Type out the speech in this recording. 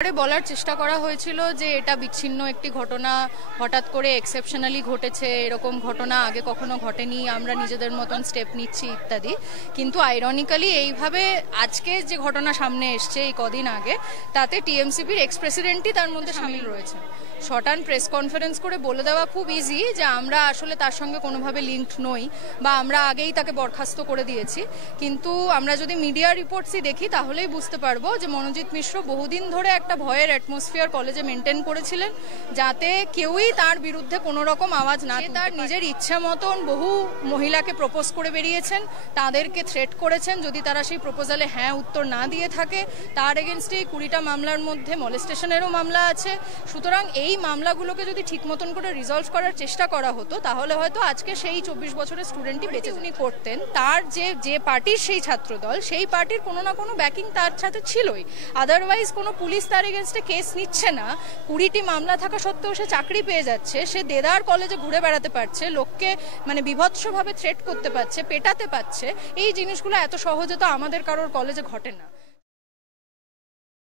বলার চেষ্টা করা হয়েছিল যে এটা বিচ্ছিন্ন একটি ঘটনা, হঠাৎ করে এক্সেপশনালি ঘটেছে, এরকম ঘটনা আগে কখনো ঘটেনি, আমরা নিজেদের মতন স্টেপ নিচ্ছি ইত্যাদি। কিন্তু আইরনিক্যালি এইভাবে আজকে যে ঘটনা সামনে এসছে এই কদিন আগে, তাতে টিএমসিপির এক্স প্রেসিডেন্টই তার মধ্যে সামিল রয়েছে। শর্টান প্রেস কনফারেন্স করে বলে দেওয়া খুব ইজি যে আমরা আসলে তার সঙ্গে কোনোভাবে লিঙ্কড নই বা আমরা আগেই তাকে বরখাস্ত করে দিয়েছি। কিন্তু আমরা যদি মিডিয়া রিপোর্টসই দেখি তাহলেই বুঝতে পারবো যে মনোজিৎ মিশ্র বহুদিন ধরে একটা ভয়ের অ্যাটমসফিয়ার কলেজে মেনটেন করেছিলেন, যাতে কেউই তার বিরুদ্ধে কোনো রকম আওয়াজ না। তার নিজের ইচ্ছা মতন বহু মহিলাকে প্রপোজ করে বেরিয়েছেন, তাদেরকে থ্রেট করেছেন যদি তারা সেই প্রপোজালে হ্যাঁ উত্তর না দিয়ে থাকে। তার এগেনস্টে 20টা মামলার মধ্যে মলেস্টেশনেরও মামলা আছে। সুতরাং এই মামলাগুলোকে যদি ঠিক মতন করে রিজলভ করার চেষ্টা করা হতো তাহলে হয়তো আজকে সেই 24 বছরের স্টুডেন্টই বেঁচে উনি করতেন। তার যে পার্টির সেই ছাত্রদল, সেই পার্টির কোনো না কোনো ব্যাকিং তার সাথে ছিলই। আদারওয়াইজ কোনো পুলিশ তার এগেনস্টে কেস নিচ্ছে না, 20টি মামলা থাকা সত্ত্বেও সে চাকরি পেয়ে যাচ্ছে, সে দেদার কলেজে ঘুরে বেড়াতে পারছে, লোককে বিভৎসভাবে থ্রেট করতে পারছে, পেটাতে পারছে। এই জিনিসগুলো এত সহজে তো আমাদের কারোর কলেজে ঘটে না।